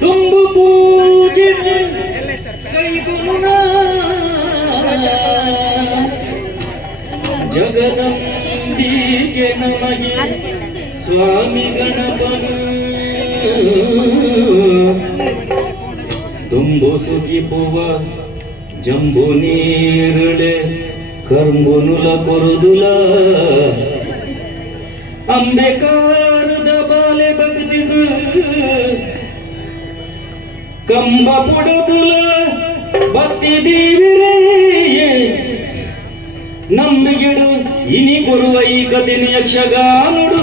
ತುಂಬು ಪೂಜೆ ಕೈಗುಣ ಜಗದಂಬಿಗೆ ನಮಗೆ ಸ್ವಾಮಿ ಗಣಪನು ತುಂಬು ಸುಗಿಪುವ ಜಂಬು ನೀರುಳೆ ಕರ್ಮುನುಲ ಕೊರುದುಲ ಅಂಬೆಕಾರದ ಬಾಲೆ ಬಗದಿದು ಕಂಬ ಪುಡದುಲ ಬತ್ತಿದೀವಿರೇ ನಂಬಿಗೆಡು ಇನಿ ಕೊರುವ ಈ ಕದಿನ ಯಕ್ಷಗಾನುಡು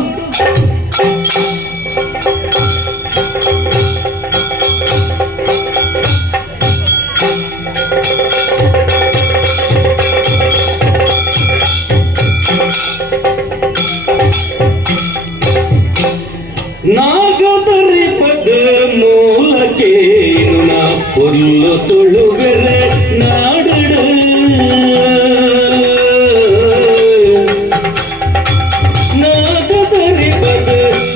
ನಾಗದರಿ ಪದ ಮೂಲಕೇನು ನಾ ಪೊಲ್ಲು ತುಳುವೆರೆ ನಾಡುಡು ನಾಗದರಿ ಪದ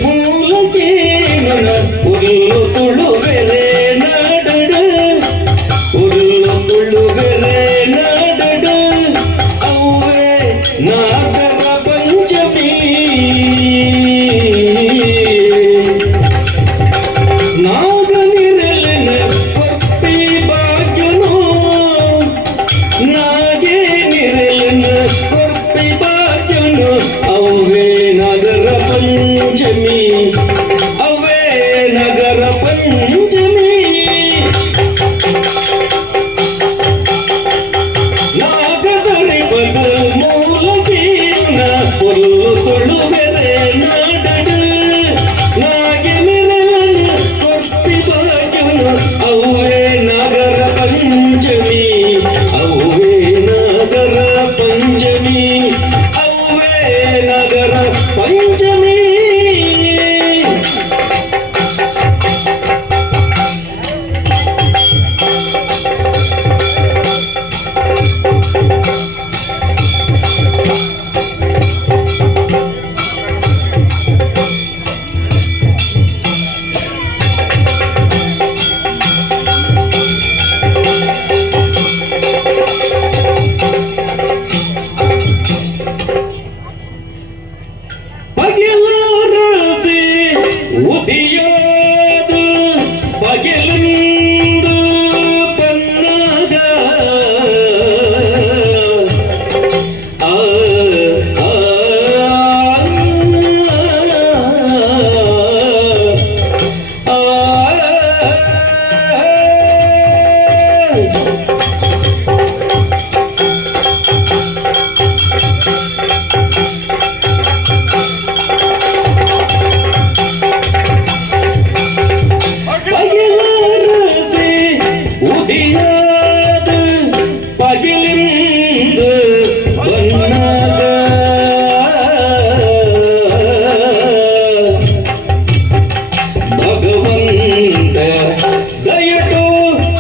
ಮೂಲಕೇನು ನಾ ಪೊಲ್ಲು ತುಳುವೆರೆ ನಾಡುಡು ಪೊಲ್ಲು ತುಳುವೆರೆ ನಾಡುಡು ಅವ್ವೇ ನಾಗರ ಪಂಚಮಿ ಅವೇ ನಗರ ಪಂಚಮಿ ನಾಗದರಿ ಬದ ಮೂಲಕೀನ ಪೊಲ್ಲು ತುಳುವೆರೆ ನಾಡಡು ನಾಗೆ ನಿರಳನ ಕೊಪ್ಪಿ ಬಾಜನು ಅವೇ ನಗರ ಪಂಚಮಿ ಅವೇ ನಗರ ಪಂಚಮಿ ಅವೇ ನಗರ ಪಂಚಮಿ பகிலரசே உதியாது பகிலந்து பன்னக உதியாது பகிலிந்து பன்னக ಭಗವಂತ ದಯಟು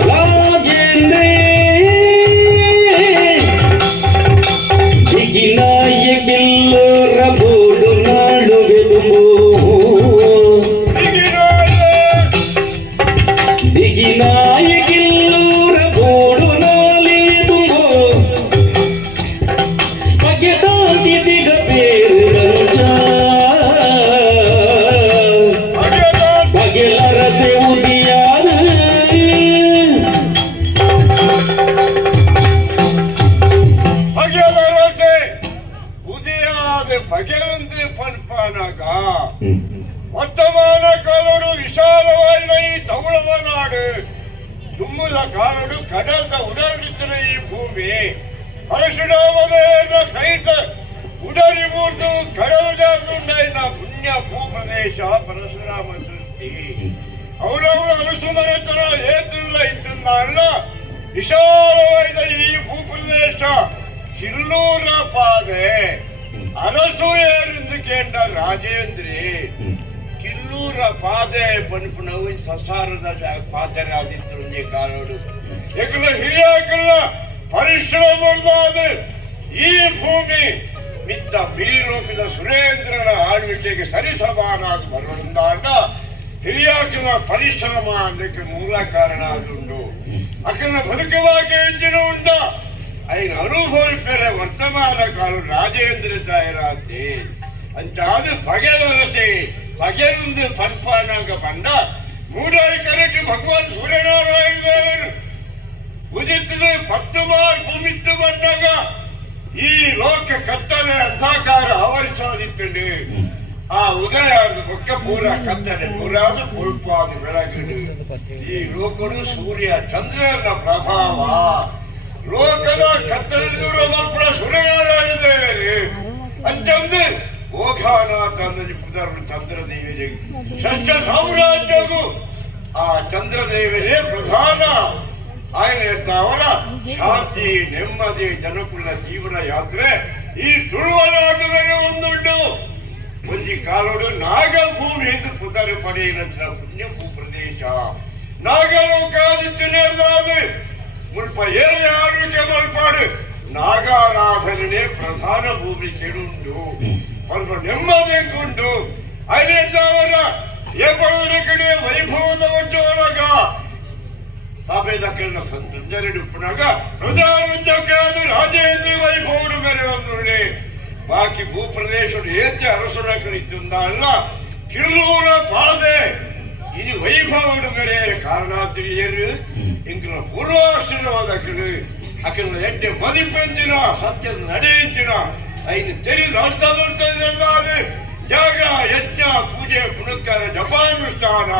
ರಾಜೇಂದ್ರೇ ದಿಗಿನಾಯಕಿಲ್ಲರ ಬೋಡು ನಾಡುವೆದುಂಬು ದಿಗಿನಾಯಕಿಲ್ಲರ ಬೋಡು ನಾಲಿದುಂಬು ಬಗೆದಾದಿ ದಿಗ ಪೇರು ರಂಚ ಬಗೆಲರಸೆ ಉದಿಯಾದ ಬಗೆಲರಸೆ ಉದಿಯಾದ ಬಗೆಲಂದ್ರೆ ಪನ್ಪಾನಾಗ ವರ್ತಮಾನ ಕಾಲಡು ವಿಶಾಲವಾದ ಈ ತಮಿಳದ ನಾಡು ತುಂಬದ ಕಾಲಡು ಕಡಲ್ದ ಉಡಲಿಚ್ಚಿನ ಈ ಭೂಮಿ ಪರಶುರಾಮದ ಕೈತ ಉಡರಿ ಮೂರ್ದು ಕಡಲು ಜಾತುಂಡೈನ ಪುಣ್ಯ ಭೂಪ್ರದೇಶ ಪರಶುರಾಮ ಸೃಷ್ಟಿ ಅವರವರ ಅನುಸುಮರತನ ಏತಿಲ್ಲ ಇತ್ತಂದ ಅಲ್ಲ ವಿಶಾಲವಾದ ಈ ಭೂಪ್ರದೇಶ ಕಿಲ್ಲೂರ ಪಾದೆ ಅರಸು ಏರಿಂದು ಕೇಂದ್ರ ರಾಜೇಂದ್ರಿ ಕಿಲ್ಲೂರ ಪಾದೆ ಪನ್ಪುನವು ಸಸಾರದ ಪಾತ್ರೆ ಆದಿತ್ಯ ಕಾಲೋಡು ಏಕಲ ಹಿರಿಯಾಕಲ್ಲ ಪರಿಶ್ರಮದ ಈ ಭೂಮಿ ಮಿತ್ತ ಬಿರಿರೂಪಿದ ಸುರೇಂದ್ರನ ಆಳ್ವಿಕೆಗೆ ಸರಿಸಮಾನಾದ ಬರುವುದಾದ ತಿಳಿಯಾಕಿನ ಪರಿಶ್ರಮ ಅದಕ್ಕೆ ಮೂಲ ಕಾರಣ ಅದುಂಟು ಅಕ್ಕನ ಬದುಕುವಾಗೆ ಹೆಚ್ಚಿನ ಉಂಟ ಐನ ಅನುಭವಿಸಿದರೆ ವರ್ತಮಾನ ಕಾಲು ರಾಜೇಂದ್ರ ತಾಯರಾತಿ ಅಂಚಾದು பகைவரசே பகைந்து பண்பானாக பண்ட மூடாய் கரட்டு பகவான் சூரியநாராயಣ ದೇವರು ಉದಿತದೆ 10 ಬಾರ್ ಭೂಮಿತ್ತು ಬಂದಾಗ ಈ ಲೋಕ ಕತ್ತಲೆ ಅಂಧಕಾರ ಆವರಿಸೋದಿತ್ತು ಆ ಉದಯದ ಪಕ್ಕ ಪೂರ ಕತ್ತಲೆ ನೂರಾದ ಪುಲ್ಪಾದ ಬೆಳಗು ಈ ಲೋಕರು ಸೂರ್ಯ ಚಂದ್ರನ ಪ್ರಭಾವ ಲೋಕದ ಕತ್ತಲೆ ದೂರ ಮಲ್ಪಡ ಸೂರ್ಯನಾರಾಯಣ ದೇವರು ಅಂತಂದು ಓಘಾನಾಥ ಪುನರ್ ಚಂದ್ರದೇವರೇ ಷಷ್ಠ ಸಾಮ್ರಾಜ್ಯಗೂ ಆ ಚಂದ್ರದೇವರೇ ಪ್ರಧಾನ ఆయన ಅವರ ಶಾಂತಿ ನೆಮ್ಮದಿ ಜನಕುಲ ಜೀವನ ಯಾತ್ರೆ ಈ ತುಳುವನಾಟವೇ ಒಂದುಂಟು ಒಂಜಿ ಕಾಲೋಡು ನಾಗಭೂಮಿ ಎಂದು ಪುನರ್ ಪಡೆಯಿನ ಪುಣ್ಯ ಭೂಪ್ರದೇಶ ನಾಗಲೋಕಾದಿತ್ಯ ನಡೆದಾದ ಮುಲ್ಪ ಏನೇ ಆಳ್ವಿಕೆ ಮಲ್ಪಾಡು ನಾಗಾರಾಧನೆ ಪ್ರಧಾನ ಭೂಮಿ ಕೆಡುಂಟು ಸ್ವಲ್ಪ ನೆಮ್ಮದಿ ಕೊಂಡು ಅವರ ಏಪಡದ ಕಡೆ ವೈಭವದ ಒಟ್ಟೊಳಗ ಸಭೆದಕ್ಕೆಲ್ಲ ಸಂಜರೆಡು ಪುನಗ ಪ್ರಧಾನಮಂತ್ರಿ ರಾಜೇಂದ್ರ ವೈಭವನು ಮೆರೆಯುವುದೇ ಬಾಕಿ ಭೂಪ್ರದೇಶಗಳು ಏತೆ ಅರಸರಾಗಿರುತ್ತಿಂದ ಅಲ್ಲ ಕಿರುಳ ಪಾದೆ ಇನಿ ವೈಭವನು ಮೆರೆಯ ಕಾರಣ ತಿಳಿಯರು ಇಂಕಿನ ಪೂರ್ವಾಶ್ರಮವಾದ ಕಿಳು ಅಕ್ಕಿನ ಎಡ್ಡೆ ಮದಿಪಂಚಿನ ಸತ್ಯದ ನಡೆಯಿಂಚಿನ ಐನು ತೆರೆದು ಅರ್ಥ ಬರ್ತದೆ ಜಾಗ ಯಜ್ಞ ಪೂಜೆ ಪುನಸ್ಕಾರ ಜಪಾನುಷ್ಠಾನ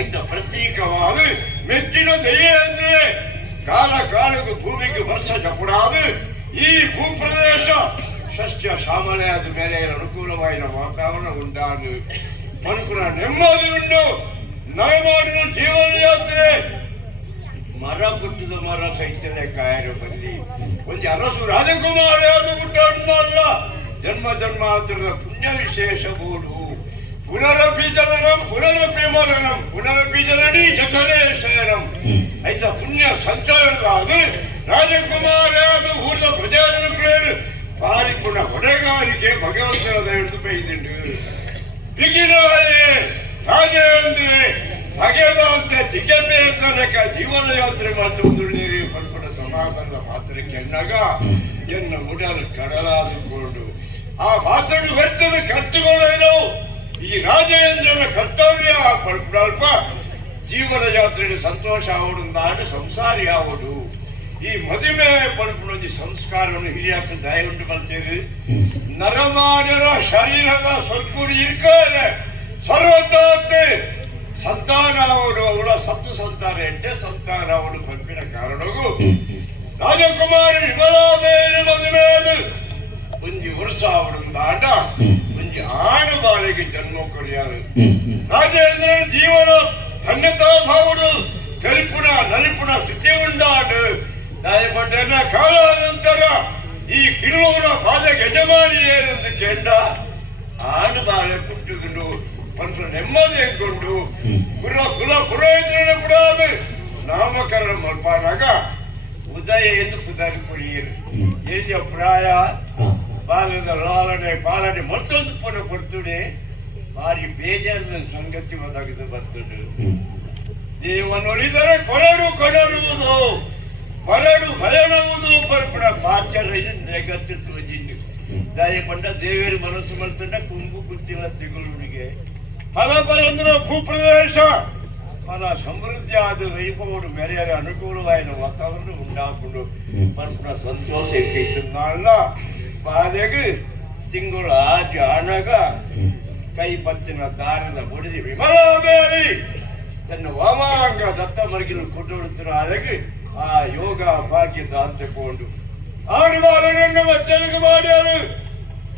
ಐತ ಪ್ರತೀಕವಾದ ಮೆಚ್ಚಿನ ದಯೆ ಅಂದ್ರೆ ಕಾಲ ಕಾಲಕ್ಕೂ ಭೂಮಿಗೆ ವರ್ಷ ಜಪುಡಾದ ಈ ಭೂಪ್ರದೇಶ ಸಸ್ಯ ಸಾಮಾನ್ಯದ ಮೇಲೆ ಅನುಕೂಲವಾದ ವಾತಾವರಣ ಉಂಟಾದು ಮನುಕುಲ ನೆಮ್ಮದಿ ಉಂಟು ನರಮಾಡಿನ ಜೀವನ ಯಾತ್ರೆ ಮರ ಹುಟ್ಟಿದ ಮರ ಸೈತನೆ ಕಾಯರು ಬಂದಿ ಒಂದು ಅರಸು ರಾಜಕುಮಾರ ಯಾವುದು ಹುಟ್ಟಾಡುತ್ತಲ್ಲ ಜನ್ಮ ಜನ್ಮಾಂತರದ ಪುಣ್ಯ ವಿಶೇಷ ಬೋಡು ಪುನರಪಿ ಜನನಂ ಪುನರಪಿ ಮರಣಂ ಪುನರಪಿ ಜನನಿ ಜಠರೇ ಶಯನಂ ಐತ ಪುಣ್ಯ ಸಂಚಾರದ ರಾಜಕುಮಾರ ಯಾವುದು ಊರದ ಪ್ರಜಾಜನ ಪ್ರೇರು ಪಾಲಿಪುಣ ಹೊಣೆಗಾರಿಕೆ ಭಗವಂತನ ಹಿಡಿದು ಬೈದಿಂಡು ಬಿಗಿನಾಯೇ ರಾಜೇಂದ್ರೆ ಭಗವಂತ ಜಿಜ್ಞಾಸಕ ಜೀವನ ಯಾತ್ರೆ ಮಾಡುವುದು ಪಡ್ಪಡ ಸಮಾಧಾನದ ಮಾತ್ರಕ್ಕೆ ಎನ್ನಾಗ ಎನ್ನ ಉಡಲು ಕಡಲಾದುಕೊಂಡು ಆ ಮಾತನ್ನು ವ್ಯರ್ಥದ ಖರ್ಚುಗಳೇನು ಈ ರಾಜೇಂದ್ರನ ಕರ್ತವ್ಯ ಪಡ್ಪಡಲ್ಪ ಜೀವನ ಯಾತ್ರೆಗೆ ಸಂತೋಷ ಆವಡು ಸಂಸಾರಿ ಆವಡು ಈ ಮದುವೆ ಪಡ್ಪಡೋದು ಸಂಸ್ಕಾರವನ್ನು ಹಿರಿಯಾಕ ದಯ ಉಂಟು ಬರ್ತೇವೆ ನರಮಾನ್ಯರ ಶರೀರದ ಸ್ವಲ್ಪ ಇರ್ಕಾರೆ ಸರ್ವತೋತ್ತೆ ಸಂತಾನ ಅವಳು ಅವಳ ಸತ್ತು ಸಂತಾನ ಎಡ್ಡೆ ಸಂತಾನ ಅವಳು ಪಂಪಿನ ಕಾರಣಗೂ ರಾಜಕುಮಾರಿ ವಿಮಲಾದೇವಿ ಮದುವೆ ಒಂಜಿ ವರ್ಷ ಅವಳೊಂದು ಆಟ ಒಂಜಿ ಆಡು ಬಾಲಿಗೆ ಜನ್ಮ ಕೊಡಿಯಾರು ರಾಜೇಂದ್ರನ ಜೀವನ ಧನ್ಯತಾ ಭಾವಡು ತೆಲಿಪುಣ ನಲಿಪುಣ ಸ್ಥಿತಿ ಉಂಟಾಡು ದಯಪಟ್ಟನ ಕಾಲಾನಂತರ ಈ ಕಿರುವರ ಪಾದಕ್ಕೆ ಯಜಮಾನಿ ಏನೆಂದು ಕೆಂಡ ಆಡು ಬಾಲೆ ಪುಟ್ಟುಕೊಂಡು ಒಂದು ನೆಮ್ಮದಿ ಎಂಕೊಂಡು ಕುಲ ಪುರೋಹಿತರನ್ನು ಬಿಡಾದು ನಾಮಕರಣ ಮಲ್ಪಾನಾಗ ಉದಯ ಎಂದು ಪುದಾರಿ ಕೊಡಿಯರು ಏಜ ಪ್ರಾಯ ಬಾಲ್ಯದ ಪಾಲನೆ ಮತ್ತೊಂದು ಪುನ ಕೊಡ್ತುಡೆ ಭಾರಿ ಬೇಜಾರಿನ ಸಂಗತಿ ಒದಗಿದು ಬರ್ತದೆ ದೇವನೊಲಿದರೆ ಕೊಡರುವುದು ಭಯಣವುದು ಪರ್ಪಡ ಬಾಚ್ಯಗತ್ಯ ತೋಜಿಂಡು ದಯಪಂಡ ದೇವೇರು ಮನಸ್ಸು ಮಲ್ತಂಡ ಕುಂಬು ಕುತ್ತಿನ ತಿಗುಳುಡಿಗೆ ಫಲ ಬರಂದ್ರ ಭೂಪ್ರದೇಶ ಫಲ ಸಮೃದ್ಧಿ ಆದ ವೈಭವಡು ಮೆರೆಯರ ಅನುಕೂಲವಾದ ವಾತಾವರಣ ಉಂಟಾಕೊಂಡು ಪರ್ಪಡ ಸಂತೋಷ ಇಟ್ಟಿದ್ದಲ್ಲ ಬಾದೆಗೆ ತಿಂಗಳು ಆಚೆ ಆನಾಗ ಕೈ ಪತ್ತಿನ ದಾರದ ಬಡಿದಿ ವಿಮಲಾದೇವಿ ತನ್ನ ವಾಮಾಂಗ ದತ್ತ ಮರಗಿನ ಕೊಟ್ಟುಡುತ್ತಿರ ಹಾಗೆ ಆ ಯೋಗ ಭಾಗ್ಯದ ಅಂತೆಕೊಂಡು ಆಡುವಾರನನ್ನು ವಚ್ಚನಿಗೆ ಮಾಡ್ಯಾರು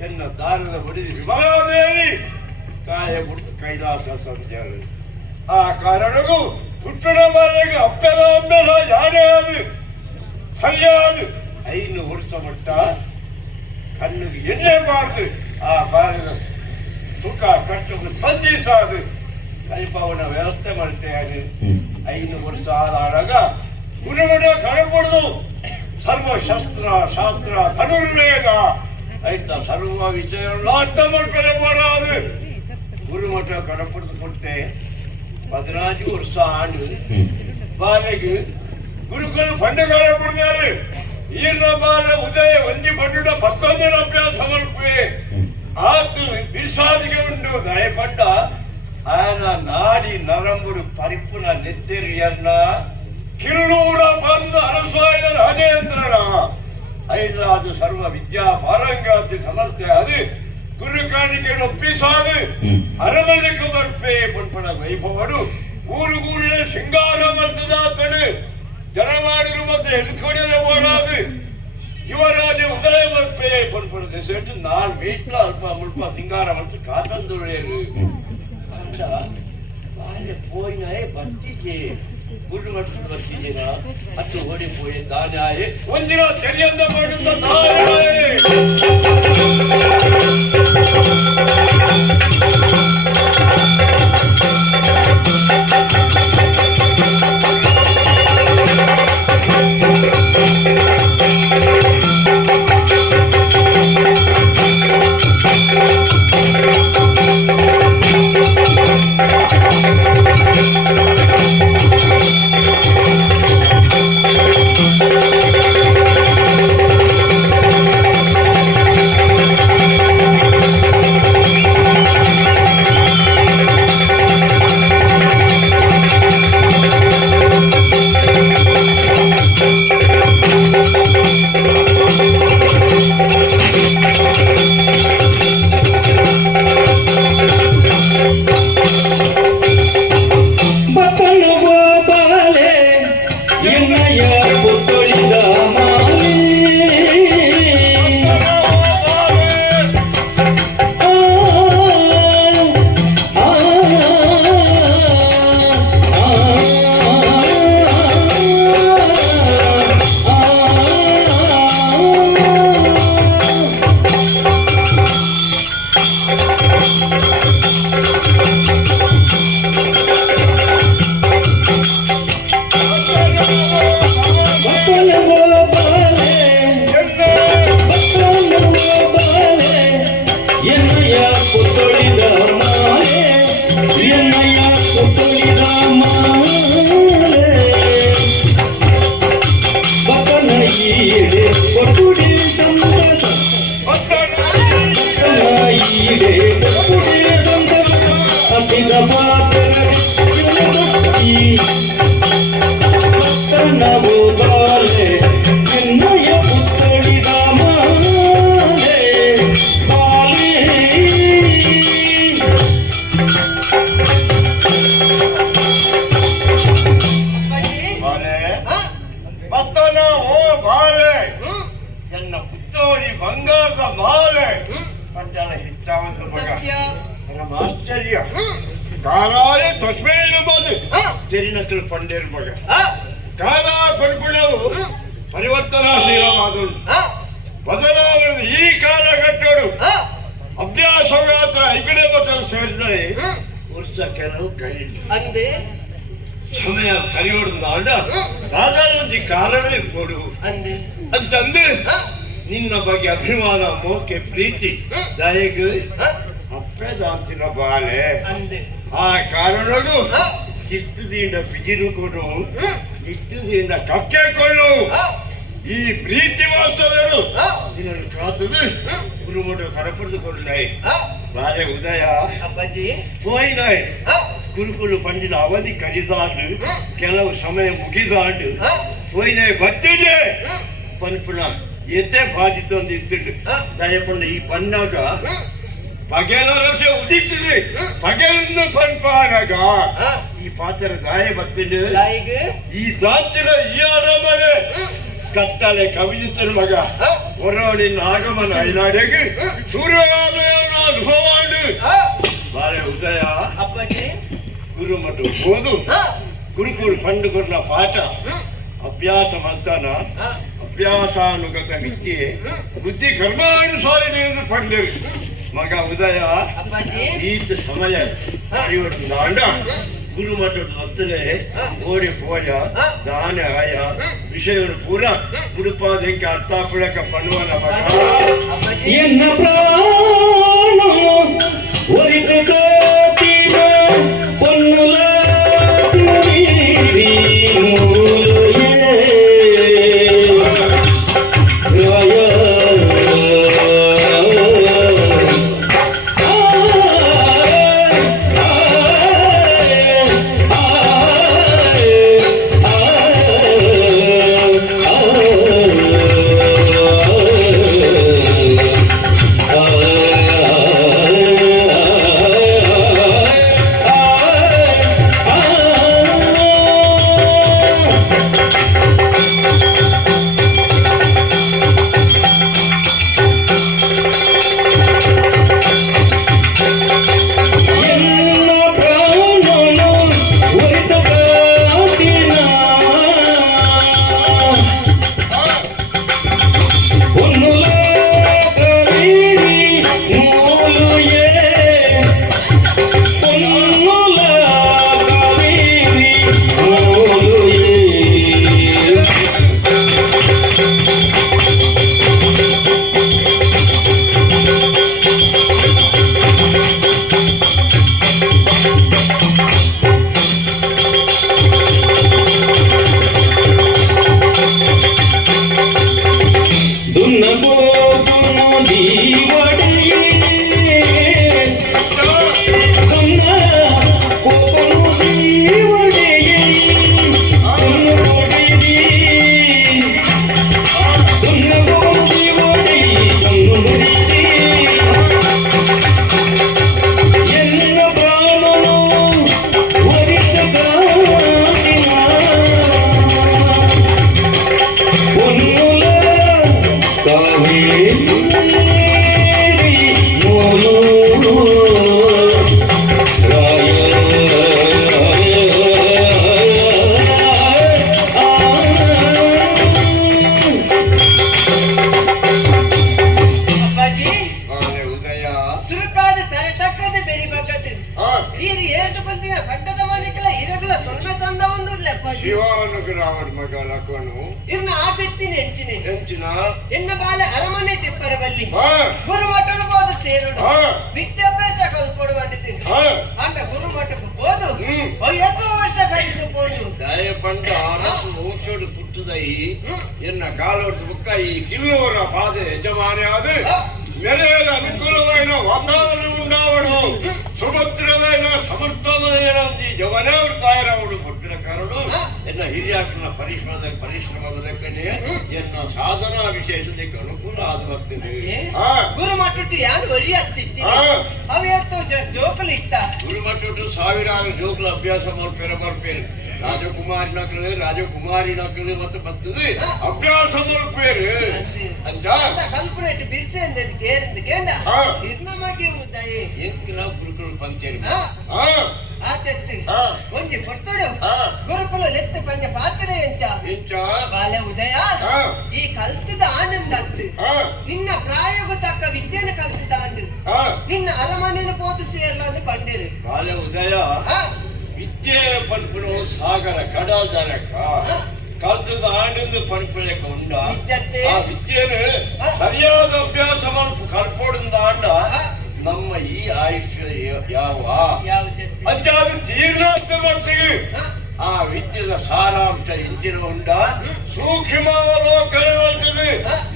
ಎನ್ನ ದಾರದ ಬಡಿದಿ ವಿಮಲಾದೇವಿ ಕಾಯ ಬಿಟ್ಟು ಕೈಲಾಸ ಸಂಚಾರ ಆ ಕಾರಣಗೂ ಹುಟ್ಟಿನ ಮನೆಗೆ ಅಪ್ಪೆಲ ಯಾರೇ ಅದು ಸರಿಯಾದ 5 ವರ್ಷ ಮಟ್ಟ ಕಣ್ಣಿಗೆ ಎಣ್ಣೆ ಮಾಡ್ದು ಆ ಬಾರದ ಸುಖ ಕಷ್ಟಕ್ಕೆ ಸ್ಪಂದಿಸಾದು ಕೈಪವನ ವ್ಯವಸ್ಥೆ ಮಾಡ್ತೇನೆ 5 ವರ್ಷ ಆದಾಗ ಗುರುಮಠ ಕಳಪಡ್ದು ಸರ್ವಶಸ್ತ್ರ ಶಾಸ್ತ್ರ ಧನುರ್ವೇದ ಆಯ್ತ ಸರ್ವ ವಿಷಯ ಅರ್ಥ ಮಾಡ್ತಾರೆ ಮಾಡೋದು ಗುರುಮಠ ಕಳಪಡ್ದು ಕೊಡ್ತೆ 15 வருஷம் ஆண்டு ಬಾಲೆಗೆ ಗುರುಗಳು ಪಂಡಗಾರ ಪಡೆದಾರೆ ಈರ್ನ ಬಾಲ ಉದಯ ಒಂದಿ ಪಂಡುಡ 11 ಅಭ್ಯಾಸ ಮಲ್ಪೆ ಆತು ಬಿರ್ಸಾದಿಗೆ ಉಂಡು ದಯ ಪಂಡ ಆನ ನಾಡಿ ನರಂಬುಡು ಪರಿಪುನ ನೆತ್ತೆರಿಯನ್ನ ಕಿರುನೂರ ಪಾದದ ಅರಸಾಯನ ರಾಜೇಂದ್ರನ ಐದಾದು ಸರ್ವ ವಿದ್ಯಾ ಪಾರಂಗಾತಿ ಸಮರ್ಥ ಅದು ಗುರುಕಾಣಿಕೆ ಒಪ್ಪಿಸಾದು ಅರಮನೆಗೆ ಬರ್ಪೆ ಪಂಪನ ವೈಭವಡು ಊರು ಊರಿನ ಶೃಂಗಾರ ಮರ್ತದಾತನು ಜನ ಮಾಡಿರುವ ಎಲ್ಕೊಡಿದ್ರೆ ಓಡಾದು ಯುವರಾಜ ಉದಯ ಬರ್ಪೆ ಪಂಪನ ದೆಸೆಟ್ಟು ನಾಲ್ ಮೀಟ್ಲ ಅಲ್ಪ ಮುಲ್ಪ ಸಿಂಗಾರ ಮರ್ತು ಕಾಟಂದುಳಿಯರು ಅಂದ ಬಾಲ್ಯ ಪೋಯಿನಾಯೆ ಬರ್ತಿಗೆ ಗುರು ಮರ್ತು ಬರ್ತಿದ್ದೀನ ಹತ್ತು ಓಡಿ ಪೋಯಿ ದಾನಾಯೆ ಒಂದಿನ ತೆರೆಯಂದ ಮಾಡುತ್ತ ನಾರಾಯಣೆ ಆಶ್ಚರ್ಯ ಕಾಲಾಯ ತಸ್ಮೇ ಇರಬಹುದು ತೆರಿನಕಲ್ ಪಂಡೇರ್ ಮಗ ಕಾಲ ಪರಿಗುಣವು ಪರಿವರ್ತನಾಶೀಲವಾದಳು ಬದಲಾವಣೆ ಈ ಕಾಲಘಟ್ಟಗಳು ಅಭ್ಯಾಸಗಾತ್ರ ಐಗಡೆ ಮಕ್ಕಳು ಸೇರಿದರೆ ವರ್ಷ ಕೆಲವು ಕೈ ಅಂದೆ ಸಮಯ ಸರಿಯೋಡುಂದಾಂಡ ಸಾಧಾರಣ ಕಾರಣ ಕೊಡು ಅಂದೆ ಅಂತಂದು ನಿನ್ನ ಬಗ್ಗೆ ಅಭಿಮಾನ ಮೋಕೆ ಪ್ರೀತಿ ದಯೆಗೆ ಅಪ್ಪೆದಾಂತಿನ ಬಾಳೆ ಅಂದೆ ಆ ಕಾರಣಗಳು ಚಿತ್ತದಿಂದ ಬಿಜಿರು ಕೊಡು ಇತ್ತದಿಂದ ಕಕ್ಕೆ ಕೊಡು ಈ ಪ್ರೀತಿ ವಾಸ್ತವಗಳು ನಿನ್ನನ್ನು ಕಾತದು ಗುರುಮಠ ಕಡಪಡೆದುಕೊಂಡಾಯಿ ಬಾಳೆ ಉದಯ ಅಪ್ಪಾಜಿ ಹೋಯಿನಾಯ್ ಗುರುಕುಲು ಪಂಡಿನ ಅವಧಿ ಕಡಿದಾಂಡು ಕೆಲವು ಸಮಯ ಮುಗಿದಾಂಡು ಹೋಯಿನಾಯ್ ಬತ್ತಿದೆ ಪನ್ಪುಣ ಎತ್ತೆ ಬಾಧಿತೊಂದು ಇದ್ದುಂಡು ದಯಪಣ್ಣ ಈ ಬಣ್ಣಾಗ ಪಗೆಲ ರಸ ಉದಿತಿದೆ ಪಗೆಲಿಂದ ಪನ್ಪಾನಾಗ ಈ ಪಾತ್ರ ದಾಯ ಬತ್ತಿಂಡು ಈ ದಾಂತಿನ ಈ ಅರಮನೆ ಕತ್ತಲೆ ಕವಿದಿತ್ತನ ಮಗ ಹೊರವನಿನ ಆಗಮನ ಐನಾಡೆಗೆ ಸೂರ್ಯೋದಯ ಅನುಭವಾಂಡು ಬಾಳೆ ಉದಯ ಅಪ್ಪಾಜಿ ಗುರುಮಠ ಓದು ಗುರುಕುಲು ಪಂಡುಕೊಡ್ನ ಪಾಠ ಅಭ್ಯಾಸ ಮಂತನ ಅಭ್ಯಾಸಾನುಗತ ವಿದ್ಯೆ ಬುದ್ಧಿ ಕರ್ಮಾನುಸಾರ ಪಂಡರು ಮಗ ಉದಯ ಈತ ಸಮಯ ದಾಂಡ ಗುರುಮಠದ ಹೊತ್ತಲೆ ಓಡಿ ಪೋಯ ದಾನ ಆಯ ವಿಷಯಗಳು ಪೂರ ಉಡುಪಾದಕ್ಕೆ ಅರ್ಥಾಪುಳಕ ಪನ್ನುವನ ಮಗ ಎನ್ನ ಪ್ರಾಣ ಒರಿದು ಕಾತಿನ ಪೊನ್ನುಲ ದಿನ ಕಟ್ಟದ ಮನೆಗೆಲ್ಲ ಇರಗಲ ಸೊನ್ನೆ ತಂದ ಒಂದು ಲೆಪ್ಪಾಜಿ ಶಿವಾನುಗ್ರಹದ ಮಗ ಲಕ್ವನು ಇರ್ನ ಆಸಕ್ತಿನ ಹೆಂಚಿನ ಹೆಂಚಿನ ಎನ್ನ ಬಾಲೆ ಅರಮನೆ ತಿಪ್ಪರ ಬಲ್ಲಿ ಹಾ ಗುರುಮಠನ ಬೋದ ಸೇರುಡು ಹಾ ವಿದ್ಯಾಭ್ಯಾಸ ಕಲ್ಕೊಡುವಂತೆ ಹಾ ಅಂಡ ಗುರುಮಠಕ್ಕೆ ಬೋದು ಎಷ್ಟೋ ವರ್ಷ ಕಳೆದುಕೊಂಡು ದಯ ಪಂಡ ಅರಸು ವಂಶೋಡು ಪುಟ್ಟದೈ ಎನ್ನ ಕಾಲೋರ್ದು ಬುಕ್ಕ ಈ ಕಿಲ್ಲೂರ ಪಾದೆ ಯಜಮಾನಿ ಆದು మెరేల అనుకూలమైన వాతావరణం ఉండవడు సుభద్రమైన సమర్థమైన జవనేవుడు తయారవుడు పుట్టిన కారుడు ఎన్న ಹಿರಿಯಾಕನ ಪರಿಶ್ರಮದ ಲೆಕ್ಕನೆ ಎನ್ನ ಸಾಧನಾ ವಿಶೇಷತೆಗೆ ಅನುಕೂಲ ಆದವತ್ತಿದೆ ಗುರುಮಠಟ್ಟು ಯಾರು ಒರಿ ಹತ್ತಿತ್ತಿ ಅವೆತ್ತು ಜೋಕಲು ಇತ್ತ ಗುರುಮಠಟ್ಟು ಸಾವಿರಾರು ಜೋಕುಲ ಅಭ್ಯಾಸ ಮಾಡ್ಪೇರು ರಾಜಕುಮಾರಿ ನಕಲು ಮತ್ತೆ ಬರ್ತದೆ ಅಭ್ಯಾಸ ಮಾಡ್ಪೇರು ಅಂತ ಕಲ್ಪನೆ ಬಿರ್ಸೆ ಅಂದದ್ದು ಕೇರಿಂದ ಕೇಂದ ಇರ್ನಮಗೆ ಉದ್ದಾಯಿ ಎಂಕಿನ ಗುರುಕುಲ ಪಂಚಾಯತ್ ಆತತ್ತಿ ಒಂಜಿ ಪೊರ್ತೋಡು ಗುರುಕುಲ ಲೆತ್ತ ಪಂಜ ಪಾತ್ರ ಎಂಚ ಬಾಲೆ ಉದಯ ಈ ಕಲ್ತದ ಆನಂದತ್ತು ನಿನ್ನ ಪ್ರಾಯಗೂ ತಕ್ಕ ವಿದ್ಯೆನ ಕಲ್ತದ ಆಂಡು ನಿನ್ನ ಅರಮನೆಯನ್ನು ಪೋದು ಸೇರ್ಲಾಂದು ಬಂದಿರು ಬಾಲೆ ಉದಯ ವಿದ್ಯೆ ಪನ್ಪುನು ಸಾಗರ ಕಡಲ್ದರಕ ಕಲ್ತದ ಆನಂದ ಪನ್ಪುಲೆಕ್ಕ ಉಂಡ ಆ ವಿದ್ಯೆನು ಸರಿಯಾದ ಅಭ್ಯಾಸ ಮಲ್ಪು ಕಲ್ಪೋಡಿಂದ ಆಂಡ ನಮ್ಮ ಈ ಆಯುಷ್ಯ ಯಾವ ಅಂಚಾದ ತೀರ್ಣಾಸ್ತ ಮಾಡ್ತೀವಿ ಆ ವಿದ್ಯೆದ ಸಾರಾಂಶ ಇಂಚಿನ ಉಂಡ ಸೂಕ್ಷ್ಮಾವಲೋಕನವಂತது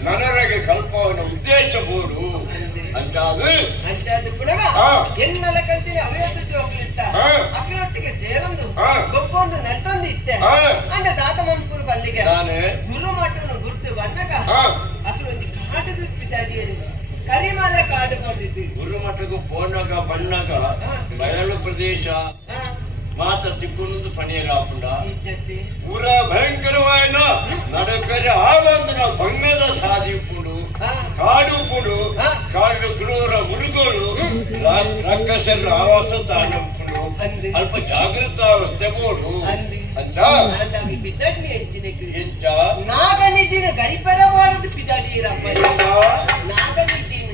ನನರಗೆ ಕಲ್ಪವನ ಉದ್ದೇಶ ಬೋಡು ಅಂಚಾದು ಕೂಡ ಎನ್ನಲ ಕಂತಿನ ಅವಯದ್ದು ಹೋಗ್ಲಿತ್ತ ಅಕ್ಕಳೊಟ್ಟಿಗೆ ಸೇರೊಂದು ಗೊಬ್ಬೊಂದು ನೆಟ್ಟೊಂದು ಇತ್ತೆ ಅಂಡ ದಾತ ಮನ್ಪುರ ಬಲ್ಲಿಗೆ ಗುರುಮಠನು ಗುರ್ತು ಬಂದಾಗ ಅక్కడ ಒಂದು ಕಾಡು ಬಿದ್ದಾಡಿಯರು ಕರಿಮಾಲೆ ಕಾಡು ಬಂದಿದ್ದು ಗುರುಮಠಗೂ ಪೋನಾಗ ಬಣ್ಣಗ ಬಯಲು ಪ್ರದೇಶ ಮಾತ ಸಿಕ್ಕುವುದು ಪಣಿಯರಾಪುಂಡ ಪೂರ ಭಯಂಕರವಾಯಿನ ನಡಕರೆ ಆವಂದನ ಭಂಗದ ಸಾಧಿಪುಡು ಕಾಡು ಪುಡು ಕಾಡು ಕ್ರೂರ ಮುರುಗೋಳು ರಕ್ಕಸರ ಆವಾಸ ತಾನಪ್ಪುಡು ಅಲ್ಪ ಜಾಗೃತಾವಸ್ಥೆ ಬೋಡು ಅಂತ ಬಿದ್ದಡ್ನಿ ಹೆಚ್ಚಿನಕ್ಕೆ ಎಂಚ ನಾಗನಿದಿನ ಗರಿಪರವಾರದು ಪಿದಾಡಿಯರಪ್ಪ ನಾಗನಿದಿನ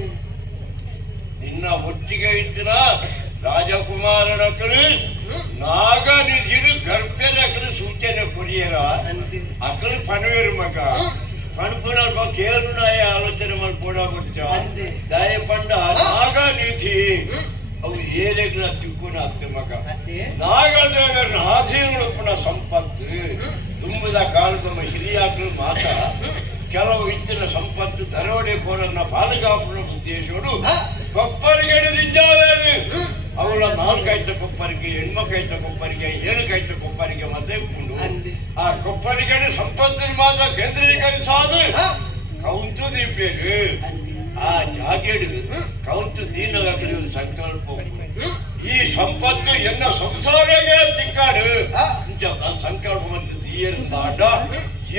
ನಿನ್ನ ಒಟ್ಟಿಗೆ ಇಟ್ಟಿನ ರಾಜಕುಮಾರನಕಲು ನಾಗನಿಧಿನು ಗರ್ಭನಕಲು ಸೂಚನೆ ಕೊರಿಯರ ಅಕಲು ಪಣವೇರು ಮಗ ಪಣಪುನ ಕೇಳುನಾಯ ಆಲೋಚನೆ ಮಾಡ್ಕೊಡ ದಯ ಪಂಡ ನಾಗನಿಧಿ ಅವು ಏರೆಗಳ ತಿಕ್ಕುನ ಅತ್ತೆ ಮಗ ನಾಗದೇವರ ಆಧೀನಗಳು ಪುನಃ ಸಂಪತ್ತು ತುಂಬದ ಕಾಲದ ಹಿರಿಯಾಕಲು ಮಾತ ಕೆಲವು ಇಚ್ಚಿನ ಸಂಪತ್ತು ದರೋಡೆ ಕೋರನ್ನ ಪಾಲುಗಾಪುರ ಉದ್ದೇಶೋಡು ಕೊಪ್ಪರಿಗೆ ಹಿಡಿದಿದ್ದಾವೆ ಅವಳ 4 ಐತ ಕೊಪ್ಪರಿಗೆ ಹೆಣ್ಮಕ್ಕೈತ ಕೊಪ್ಪರಿಗೆ 7 ಐತ ಕೊಪ್ಪರಿಗೆ ಮತ್ತೆ ಉಂಡು ಆ ಕೊಪ್ಪರಿಗೆ ಸಂಪತ್ತಿನ ಮಾತ ಕೇಂದ್ರೀಕರಿಸಾದು ಕೌಂತು ದೀಪೇರು ಆ ಜಾಗೇಡು ಕೌಂತು ದೀನಗಾಕಲಿ ಒಂದು ಸಂಕಲ್ಪ ಈ ಸಂಪತ್ತು ಎನ್ನ ಸಂಸಾರಗೆ ತಿಕ್ಕಾಡು ನಾನು ಸಂಕಲ್ಪ ಮತ್ತು ದೀಯರಿಂದಾಡ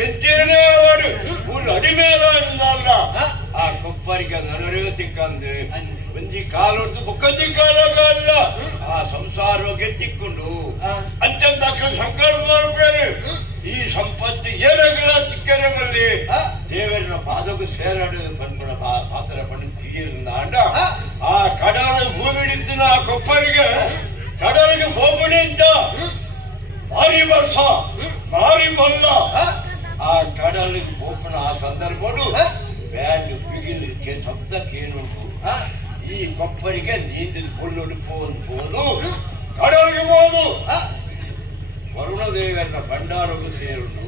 ಎದ್ದೇನೆ ಅವಡು ಊರು ಅಡಿಮೇಲ இருந்தாಲ್ಲ ಆ ಕೊಪ್ಪರಿಗೆ ನನರೇ ತಿಕ್ಕಂದು ಒಂಜಿ ಕಾಲೊಡ್ದು ಬುಕ್ಕದಿ ಕಾಲಾಗಲ್ಲ ಆ ಸಂಸಾರಕ್ಕೆ ತಿಕ್ಕೊಂಡು ಅಂಚಂದ ಸಂಕಲ್ಪ ಮಾಡ್ಬೇರು ಈ ಸಂಪತ್ತು ಏರಗಳ ತಿಕ್ಕರಗಳಲ್ಲಿ ದೇವರಿನ ಪಾದకు ಸೇರಾಡು ಪನ್ಪುಣ ಪಾತ್ರ ಪಂಡು ತೀರಿಂದಾಂಡ ಆ ಕಡಲ ಭೂಮಿ ಹಿಡಿತಿನ ಆ ಕೊಪ್ಪರಿಗೆ ಕಡಲಿಗೆ ಹೋಗುಣಿ ಅಂತ ಭಾರಿ ವರ್ಷ ಭಾರಿ ಮಲ್ಲ ಆ ಕಡಲಿಗೆ ಹೋಗುಣ ಆ ಸಂದರ್ಭಗಳು ಬ್ಯಾಂಡ್ ಬಿಗಿಲಿಕ್ಕೆ ಶಬ್ದ ಕೇಳುವುದು ಈ ಕೊಪ್ಪರಿಗೆ ನೀಂದಿಲ್ ಕೊಳ್ಳೊಡು ಪೋದು ಕಡಲಿಗೆ ಹೋದು ವರುಣದೇವರ ಭಂಡಾರವು ಸೇರುಡು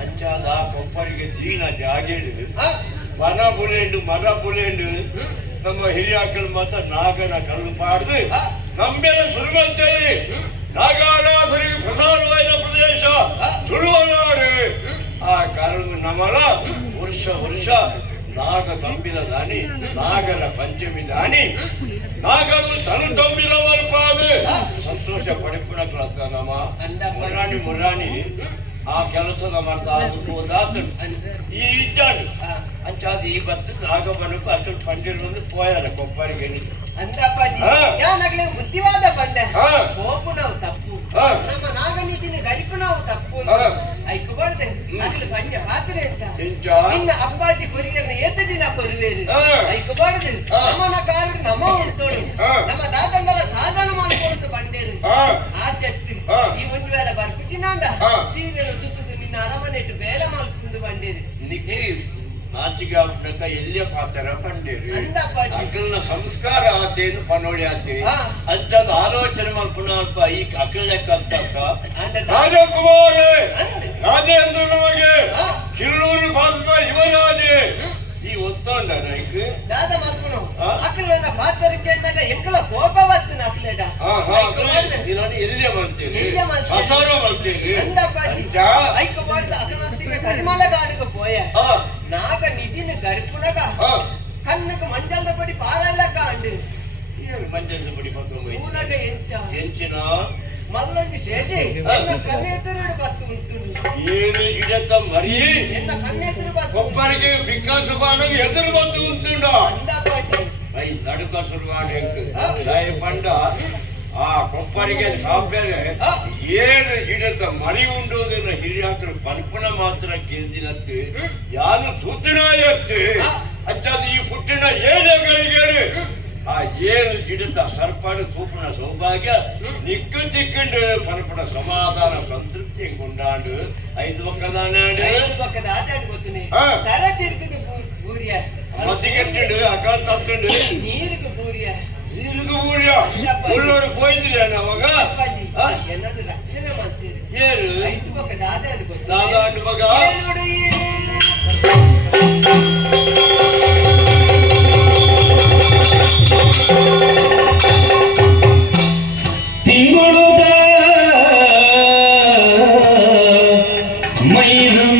ಅಂಚಾದ ಕೊಪ್ಪರಿಗೆ ದೀನ ಜಾಗೇಡು ಮನ ಬುಲೆಂಡು ನಮ್ಮ ಹಿರಿಯಾಕಲ್ ಮಾತ್ರ ನಾಗನ ಕಲ್ಲು ಪಾಡ್ದು ನಮ್ಮೆಲ್ಲ ಸುರುವಂತೇಳಿ ನಾಗಾನಾಥರಿಗೆ ಪ್ರಧಾನವಾದ ಪ್ರದೇಶ ಸುರುವನಾಡು ಆ ಕಾರಣ ನಮ್ಮಲ ವರ್ಷ ನಾಗ ತಂಬಿದ ದಾನಿ ನಾಗರ ಪಂಚಮಿ ದಾನಿ ನಾಗರು ತನು ತಂಬಿದ ಮಲ್ಪಾದು ಸಂತೋಷ ಪಡಿಪುಣಕ್ಲತ್ತ ನಮ್ಮ ಮುರಾಣಿ ಆ ಕೆಲಸದ ಮಾಡ್ದ ಹೋದಾತು ಈ ಇದ್ದಾడు ಅಂಚಾದ ಈ ಬತ್ತು ನಾಗ ಬನಕು ಅಷ್ಟು ಪಂಡಿರು ಪೋಯಾರ ಕೊಪ್ಪರಿಗೆ ಅಂದಪ್ಪಾಜಿ ಯಾನಾಗ್ಲೇ ಬುದ್ಧಿವಾದ ಬಂಡೆ ಕೋಪು ನಾವು ತಪ್ಪು ನಮ್ಮ ನಾಗನಿಧಿನ ಗರಿಪು ನಾವು ತಪ್ಪು ಐಕಬಾರ್ದೆ ಅಗಲು ಪಂಡ ಪಾತ್ರೆ ಅಂತ ನಿನ್ನ ಅಪ್ಪಾಜಿ ಕೊರಿಯರ್ನ ಏತ ದಿನ ಕೊರುವೇರು ಐಕಬಾರ್ದು ನಮ್ಮನ ಕಾರಣ ನಮ್ಮ ಉಂಟೋಡು ನಮ್ಮ ದಾತಂಗಲ ಸಾಧನ ಮಾಡಿಕೊಡುತ್ತ ಬಂಡೇರು ನಾಚಿಗೆ ಆಗ್ಬಿಟ್ಟಕ್ಕ ಎಲ್ಲಿಯ ಪಾತ್ರ ಕಂಡಿರಿ ಅಂದ ಅಪ್ಪಾಜಿ ಅಕ್ಕಲ್ನ ಸಂಸ್ಕಾರ ಆತೇನು ಪನೋಡಿ ಆತಿ ಹಾ. ಅಂತದ್ ಆಲೋಚನೆ ಮಾಡ್ಕೊಂಡ ಅಲ್ಪ ಈ ಅಕ್ಕಲ್ಲೆ ಕಲ್ತಕ್ಕ ಅಂದ ರಾಜಕುಮಾರ ಅಂದ ರಾಜೇಂದ್ರ ನಮಗೆ ಹಾ. ಕಿಲ್ಲೂರು ಭಾರತ ಯುವರಾಜೆ ಈ ಒತ್ತೊಂಡ ನೈಕ್ ದಾದ ಮಕ್ಕಳು ಹಾ? ಅಕ್ಕಲನ್ನ ಪಾತ್ರಕ್ಕೆ ಅಂದಾಗ ಎಕ್ಕಲ ಕೋಪ ಬರ್ತನ ಅಕ್ಕಲೇಡ ಎಲ್ಲಿಯೇ ಮಾಡ್ತೀರಿ ಎಲ್ಲಿಯೇ ಮಾಡ್ತೀರಿ? ಹಸಾರ ಮಾಡ್ತೀರಿ ಅಂದ ಅಪ್ಪಾಜಿ ಅಂದ? ಐಕ ಮಾಡಿದ ಅಕ್ಕನೊಟ್ಟಿಗೆ ಕರಿಮಲ ಗಾಡಿಗೆ ಪೋಯ ಹಾ, ನಾಗ ನಿಧಿನ ಗರ್ಪುಣಗ ಹಾ. ಕಣ್ಣಕ್ಕೆ ಮಂಜಲ್ದ ಪಡಿ ಪಾರಲ್ಲ ಕಾಂಡು ಏನು ಮಂಜದ ಬಡಿ ಮಕ್ಕಳು ಊನಗ ಎಂಚ ಹೆಂಚಿನ ಮಲ್ಲೊಂದು ಶೇಷಿ ಎನ್ನ ಕಣ್ಣೆದುರು ಬತ್ತು ಉಂಟು ಏನು ಗಿಡತ ಮರಿ ಎನ್ನ ಕಣ್ಣೆದುರು ಬತ್ತು ಕೊಪ್ಪರಿಗೆ ವಿಕಾಸ ಬಾಣ ಎದುರು ಬಂತು ಉಂಟುಂಡ ಅಂದ ಅಪ್ಪಾಜಿ ಐ ನಡುಕ ಶುರುವಾಡಿ ದಯ ಪಂಡ ಆ ಕೊಪ್ಪರಿಗೆ ಕಾಪೇರೆ ಏನು ಗಿಡತ ಮರಿ ಉಂಡುವುದನ್ನ ಹಿರಿಯಾಕರು ಪನ್ಪುನ ಮಾತ್ರ ಕೇಳಿನತ್ತು ಯಾನು ತೂತಿನ ಎತ್ತು ಅಂಚದು ಈ ಪುಟ್ಟಿನ ಏನೆಗಳಿಗೆ ಆ ಏನು ಗಿಡತ ಸರ್ಪಾಡು ತೂಪುನ ಸೌಭಾಗ್ಯ ನಿಕ್ಕು ತಿಕ್ಕಂಡು ಪನ್ಪುನ ಸಮಾಧಾನ ಸಂತೃಪ್ತಿ ಕೊಂಡಾಂಡು 5 ಪಕ್ಕದಾನಾಡು ಐದು ಪಕ್ಕದ ಆದಾಯ ಗೊತ್ತುನೆ ಹಾ. ತರ ತಿರುಗಿದ ಬೂರಿಯ ಮತ್ತಿಗೆಟ್ಟು ಅಕಾಲ ತತ್ತಂಡು ನೀರಿಗೆ ಬೂರಿಯ ನೀರಿಗೂ ಊರ್ಯ ಉಳ್ಳೋರು ಹೋಯ್ತಿರಿ ಅವಾಗ ಅಪ್ಪಾಜಿ ಹಾ? ಎನ್ನನ್ನು ರಕ್ಷಣೆ ಮಾಡ್ತೀರಿ ಏನು 5 ಪಕ್ಕದ ಆದಾಯ ಗೊತ್ತು ದಾದಾಂಡು ಮಗ ನೋಡಿ ತಿಂಗೊಳುದ ಮೈರಂ